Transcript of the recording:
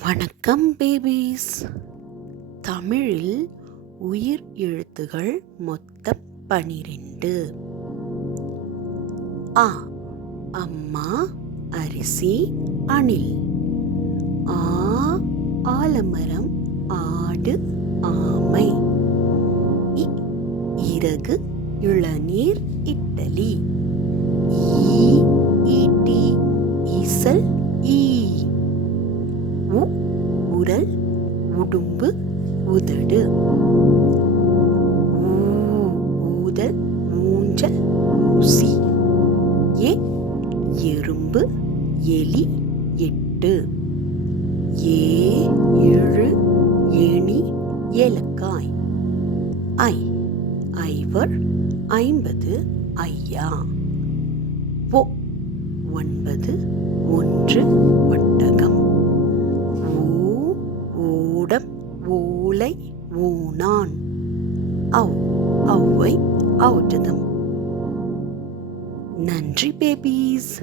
வணக்கம் பேபீஸ். தமிழில் உயிர் எழுத்துகள் மொத்தம் 12. அ அம்மா, அரிசி, அணில். ஆ ஆலமரம், ஆடு, ஆமை. இ இறகு, இளநீர், இட்டலி. ஈ ஈட்டி, ஈசல், ஈ. உரல், உடும்பு, உதடு. ஊதல், ஊஞ்சல், ஊசி. எறும்பு, எலி, எட்டு. எழு, ஏணி, ஏலக்காய். ஐவர், 50, ஐயா. 9, 1, ஒட்டகம். ஓடம், ஓலை, ஊனான். ஔவை, ஔடதம். நன்றி பேபீஸ்.